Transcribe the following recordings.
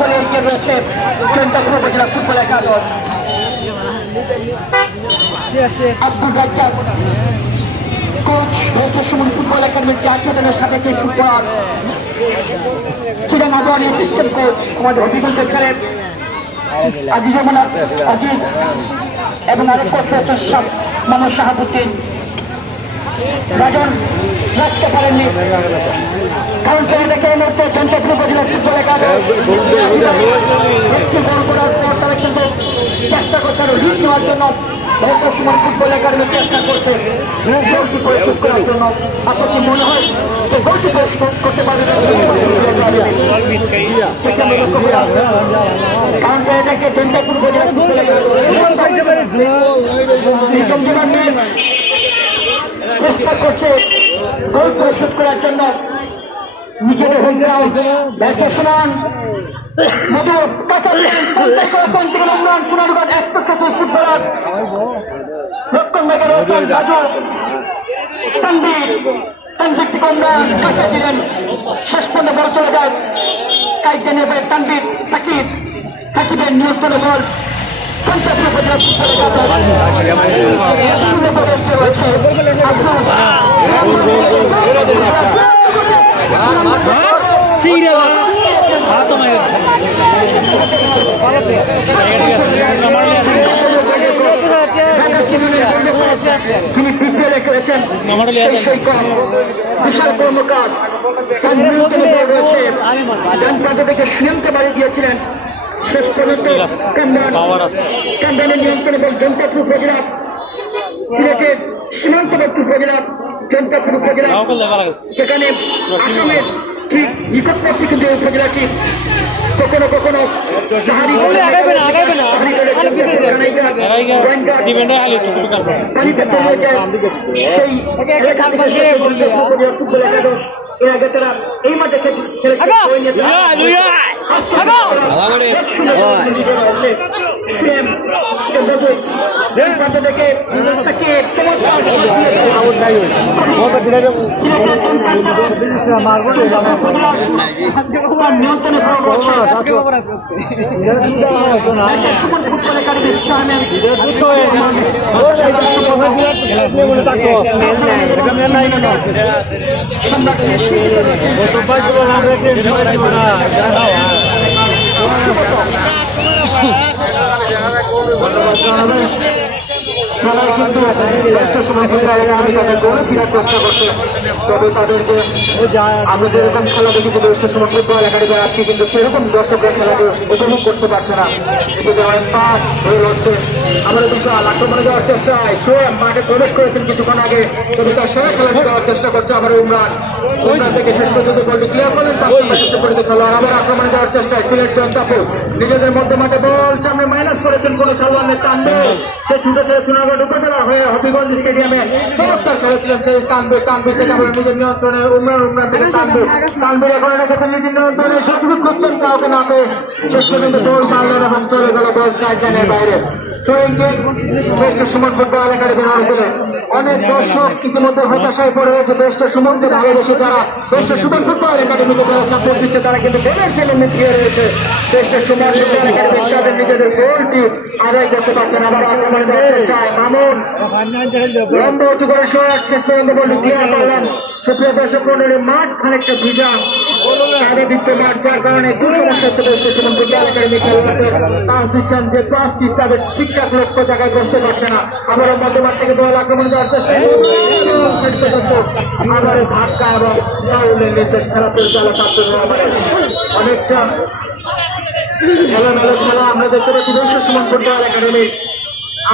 বলে এগিয়ে রয়েছে চন্দ্রপুর উপজেলা ফুটবল একাদশ। আব্দুল রাজ্জাক কোচ বেস্টার সুমন ফুটবল একাডেমির জাতীয় দলের সাবেক ফুটবলার চিরাং আবহাওয়ার অ্যাসিস্ট্যান্ট কোচ আমাদের অভিজ্ঞতা ছিলেন আজিজ এবং আরেক কোচ রয়েছেন মোহাম্মদ শাহাবুদ্দিন। রাজন রাখতে পারেননি কারণ তিনি দেখে এই মুহূর্তে চন্দ্রপুর উপজেলা ফুটবল একাদশ গোল করার পর তারা কিন্তু চেষ্টা করছে আরো লিড নেওয়ার জন্য। বেস্টার সুমন ফুটবল একাডেমি চেষ্টা করছে গোলটি পরিশোধ করার জন্য। আপনার কি মনে হয় যে গোলটি পরিশোধ করতে পারবে কারণ এটাকে চন্দ্রপুর উপজেলা চেষ্টা করছে গোল পরিশোধ করার জন্য। নিজেদের ব্যাটে সমান ফুটবলার রক্ষণ বেগে রয়েছেন রাজু তানভীর ছিলেন শেষ পর্যন্ত বল চলে যায় সাইডে নেবে তানভীর সাকিবের নিয়ন্ত্রণে বল পঞ্চায়েত উপজেলা তিনি বিপিএলে খেলেছেন বিশাল কর্মকার রয়েছে ডান প্রান্ত থেকে সীমান্তে বাড়ি দিয়েছিলেন। শেষ পর্যন্ত কামরানের নিয়ন্ত্রণে চন্দ্রপুর উপজেলা সিলেটের সীমান্তবর্তী উপজেলা চন্দ্রপুর উপজেলা সেখানে আসামের ঠিক নিকটবর্তী কিন্তু এই উপজেলাটি কখনো কখনো ফুটবল একাদশ এর আগে তারা এই মাঠে নিয়ন্ত্রণে তবে তাদেরকে আমরা যেরকম খেলা দেখি যে বেস্টার সুমন ফুটবল একাডেমি আজকে কিন্তু সেরকম দর্শকরা খেলাকে উপভোগ করতে পারছে না। এদিকে অনেক পাস হয়ে রয়েছে আমাদের বিশাল আক্রমণে যাওয়ার চেষ্টায় সোয়েব মাঠে প্রবেশ করেছেন কিছুক্ষণ আগে, তবে তার সঙ্গে খেলা দেওয়ার চেষ্টা করছে আবার ইমরান থেকে শেষ পর্যন্ত বলটি ক্লিয়ার করলেন খেলোয়াড় আবার আক্রমণে যাওয়ার চেষ্টায় সিলেট চন্দ্রপুর নিজেদের মধ্যে মাঠে বল সামনে মাইনাস করেছেন কোন খেলোয়াড়ের টানবে সে ছুটে ছেড়ে চুনারগড় উপজেলা হয়ে হবিগঞ্জ স্টেডিয়ামে চমৎকার খেলেছিলেন সেই তানভীর থেকে আবার নিজের নিয়ন্ত্রণে উমরান থেকে তানভীর এখন রেখেছেন নিজের নিয়ন্ত্রণে সুযোগ করছেন কাউকে না পেয়ে শেষ পর্যন্ত গোল মারলেন এবং চলে গেল গোল গাইডলাইনের বাইরে। বেস্টার সুমন ফুটবল একাডেমির অঞ্চলে অনেক দর্শক ইতিমধ্যে হতাশায় পড়ে রয়েছে। বেস্টার সুমনকে ভালোবেসে যারা বেস্টার সুমন ফুটবল একাডেমিকে যারা সাপোর্ট দিচ্ছে তারা কিন্তু বেলের খেলে মিটিয়ে রয়েছে। বেস্টার সুমন ফুটবল একাডেমি তাদের নিজেদের গোলটি আদায় করতে পারছেন। আবার আক্রমণ দেওয়ার চেষ্টায় মামুন লম্বা উঁচু করে শোয়ার শেষ পর্যন্ত বলটি ক্লিয়ার করলেন। সুপ্রিয় দর্শক মন্ডলী মাঠ খানিকটা ভিজা চারিদিকে মাঠ, যার কারণে একটু সমস্যা হচ্ছে বেস্টার সুমন ফুটবল একাডেমি খেলোয়াড়দের পাস দিচ্ছেন যে পাসটি তাদের ঠিকঠাক লক্ষ্য জায়গায় করতে পারছে না। আবারও মধ্যমাঠ থেকে বল আক্রমণ দেওয়ার চেষ্টা আবারও ধাক্কা এবং ফাউলের নির্দেশ খেলা পরিচালক আব্দুল রহমানের। অনেকটা এলোমেলো খেলা আমরা দেখতে পাচ্ছি বেস্টার সুমন ফুটবল একাডেমি।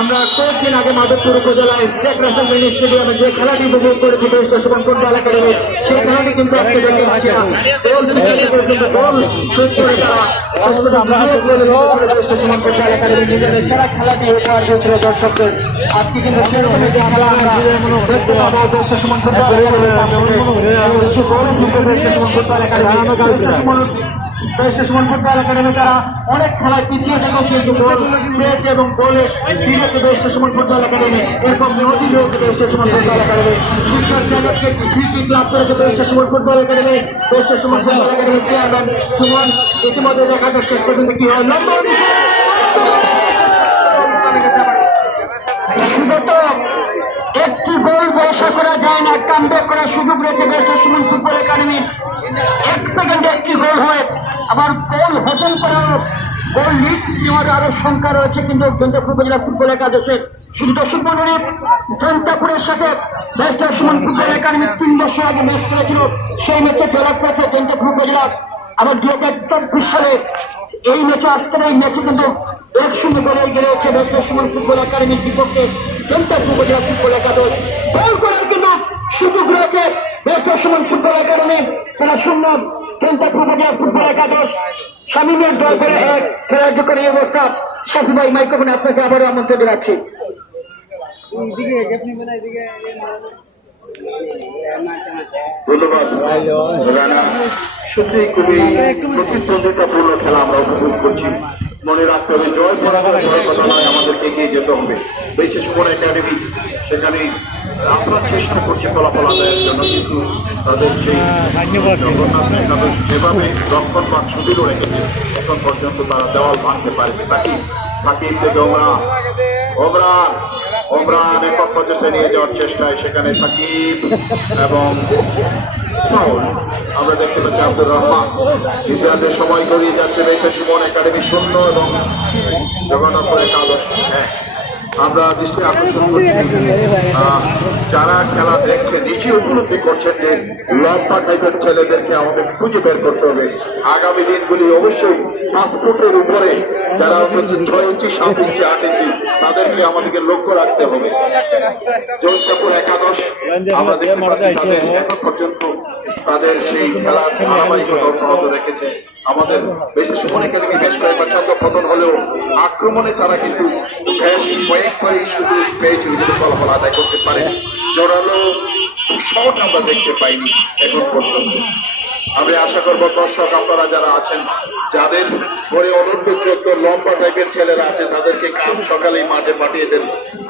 আমরা কয়েকদিন আগে মাধবপুর উপজেলায় শেখ রাসেল মিনি স্টেডিয়ামে যে খেলাটি উপভোগ করেছি বেস্টার সুমন ফুটবল একাডেমি, সেই খেলাটি কিন্তু আজকে দেখতে পাচ্ছি না। গোল শোধ করে তারা বেস্টার সুমন ফুটবল একাডেমি নিজেদের সেরা খেলাটি উপহার দিয়েছিল দর্শকদের। আজকে কিন্তু সেরকমই যে খেলা আমরা দেখতে পাবো বেস্টার সুমন ফুটবল একাডেমি। বেশ সুমন ফুটবল একাডেমি তারা অনেক খেলায় পিছিয়ে থেকেও কিন্তু গোল পেয়েছে এবং গোলে ফিরেছে বেশ সুমন ফুটবল একাডেমি। এরপর নদী রয়েছে বেশ সুমন ফুটবল একাডেমি। শিক্ষক চ্যানেলকে সিপি ক্লাব করেছে বেশ সুমন ফুটবল একাডেমি। বেশ সুমন ফুটবল একাডেমির চেয়ারম্যান সুমন ইতিমধ্যে দেখা যাক শেষ পর্যন্ত কি হয়। একটি গোল ভরসা করা যায় না, কামব্যাক করার সুযোগ রয়েছে বেশ সুমন ফুটবল একাডেমি। 1 সেকেন্ডে একটি গোল হয়, আবার গোল হজম করার গোল লিড নেওয়ার আরো সংখ্যা রয়েছে কিন্তু জয়ন্তপুর উপজেলা ফুটবল একাদশের। শুধু দর্শক মন্ডলী, জয়ন্তপুরের সাথে বেশ সুমন ফুটবল একাডেমি 3 বছর আগে ম্যাচ খেলেছিল। সেই ম্যাচে ফেরার পথে জয়ন্তপুর উপজেলা আবার 2024 সালে এই ম্যাচে আজকের এই ম্যাচে কিন্তু 1-0 গোলে এগিয়ে রয়েছে বেশ সুমন ফুটবল একাডেমির বিপক্ষে জয়ন্তপুর উপজেলা ফুটবল একাদশ। গোল করার কিন্তু সুযোগ রয়েছে বেশ সুমন ফুটবল একাডেমি। তারা 0 জয়ন্তপুর উপজেলা ফুটবল একাদশ। শামীমের দল করে 1 খেলার যোগ্য এই অবস্থা। সাফি ভাই মাইক্রোফোনে আপনাকে আবারও আমন্ত্রণ জানাচ্ছি। ধন্যবাদ রানা। সত্যি খুবই প্রতিদ্বন্দ্বিতাপূর্ণ খেলা আমরা উপভোগ করছি। মনে রাখতে হবে জয় পরাজয় বড় কথা নয়, আমাদেরকে এগিয়ে যেতে হবে। বেশি সুমন একাডেমি সেখানে আমরা চেষ্টা করছি ফলাফল আদায়ের জন্য, কিন্তু তাদের সেই জগন্নাথ একাদশ যেভাবে রক্ষণ বা সুদৃঢ় রেখেছে এখন পর্যন্ত তারা দেওয়াল ভাঙতে পারেনি। সাকিব থেকে ওমরান একক প্রচেষ্টা নিয়ে যাওয়ার চেষ্টায় সেখানে সাকিব এবং আমরা দেখতে পাচ্ছি আব্দুর রহমান। ইতিহাসের সময় গড়িয়ে যাচ্ছে বেশি সুমন একাডেমি 0 এবং জগন্নাথপুর একাদশ 1। আমরা দৃষ্টি আকর্ষণ করছি যারা খেলা দেখছে নিচে উপলব্ধি করছেন যে লম্বা টাইপের ছেলেদেরকে আমাদের খুঁজে বের করতে হবে। আগামী দিনগুলি অবশ্যই 5 ফুটের উপরে যারা হচ্ছে 6 ইঞ্চি 7 ইঞ্চি 8 ইঞ্চি তাদেরকে আমাদেরকে লক্ষ্য রাখতে হবে। জয়ন্তপুর একাদশ আমরা দেখতে পাচ্ছি তাদের এখন পর্যন্ত তাদের সেই খেলার ধারাবাহিকতা অব্যাহত রেখেছে। আমাদের বেশ সুমন একাডেমি বেশ কয়েকবার ছন্দ পতন হলেও আক্রমণে তারা কিন্তু বেশ কয়েকবারই শুধু পেয়েছে, নিজেদের ফলাফল আদায় করতে পারে। জোরালো শট আমরা দেখতে পাইনি এখন পর্যন্ত। আমি আশা করবো দর্শক আপনারা যারা আছেন, যাদের ঘরে অনূর্ধ্ব লম্বা টাইপের ছেলেরা আছে, তাদেরকে কাল সকালেই মাঠে পাঠিয়ে দেন।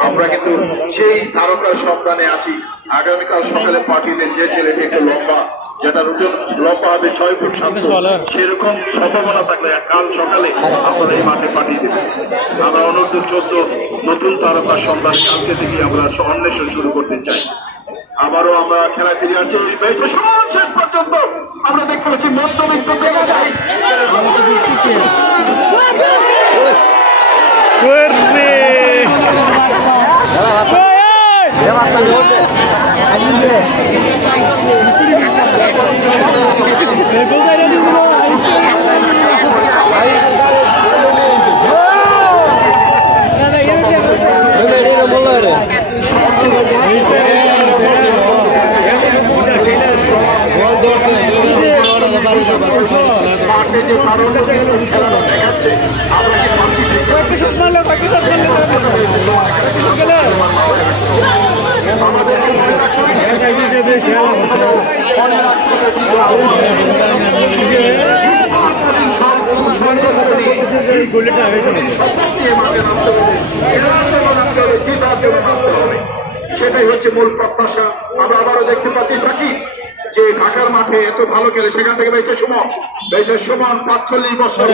আমরা কিন্তু সেই তারকার সন্ধানে আছি। আগামীকাল সকালে পাঠিয়ে দেন যে ছেলেটি একটু লম্বা, যেটার ওজন লম্বা হবে 6 ফুট 7 ফুট, সেরকম সম্ভাবনা থাকলে কাল সকালে আপনারা এই মাঠে পাঠিয়ে দেবেন। আমরা অনূর্ধ্ব নতুন তারকার সন্ধানে কালকে থেকে আমরা অন্বেষণ শুরু করতে চাই। আবারও আমরা খেলা ফিরে আছি শেষ পর্যন্ত। আমরা দেখতে পাচ্ছি মধ্যবিত্ত দেখা যায় মাঠে যে খেলাটা দেখাচ্ছে আমরা কি সেটাই হচ্ছে মূল প্রত্যাশা। আমরা আবারও দেখতে পাচ্ছি সাকিব যে ঢাকার মাঠে এত ভালো খেলে, সেখান থেকে বেঁচে সুমন 45 বছর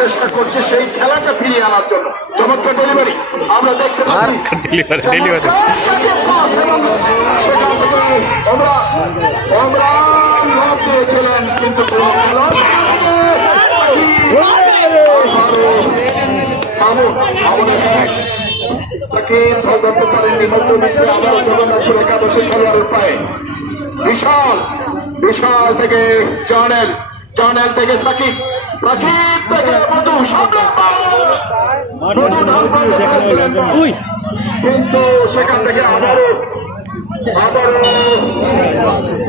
চেষ্টা করছে সেই খেলাটা ফিরিয়ে আনার জন্য। চমৎকার ডেলিভারি আমরা দেখতে পেয়েছিলেন, কিন্তু সাকিব ধরতে পারেননি। মধ্যবিত্তে আবার জগন্নাথপুর একাদশী খেলোয়াড়ের পায়ে বিশাল থেকে জানেল থেকে সাকিব থেকে কিন্তু সেখান থেকে আবারও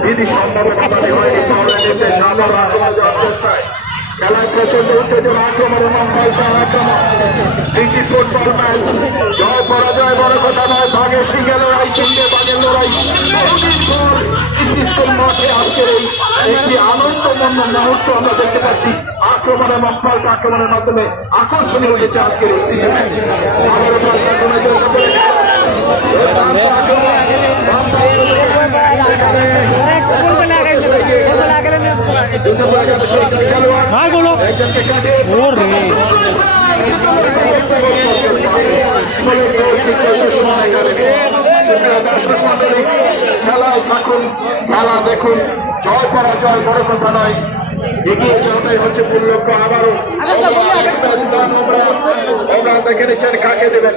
বিধি সম্ভাবনা হয়নি। নির্দেশ আবারও আক্রমণ যাওয়ার চেষ্টায় খেলায় প্রচন্ড উত্তেজনা, আক্রমণের পাল্টা আক্রমণ, একটি ফুটবল ম্যাচ, জয় পরাজয় বড় কথা নয়, ভাগে সিংহে লড়াই, সিংহে বাগের লড়াই, বহুদিন পর স্কুল মাঠে আজকের এই একটি আনন্দমন্য মুহূর্ত আমরা দেখতে পাচ্ছি। আক্রমণ এবং পাল্টা আক্রমণের মাধ্যমে আকর্ষণীয় হয়েছে আজকের এই তৃতীয় ম্যাচ। আবারও পাল্টা আক্রমণের উপরে খেলায় থাকুন, খেলা দেখুন, জয় পরাজয় বড় কথা নয়, এগিয়ে যাওয়াটাই হচ্ছে মূল লক্ষ্য। আবারও ওমরান দেখে নিচ্ছেন কাকে দেবেন।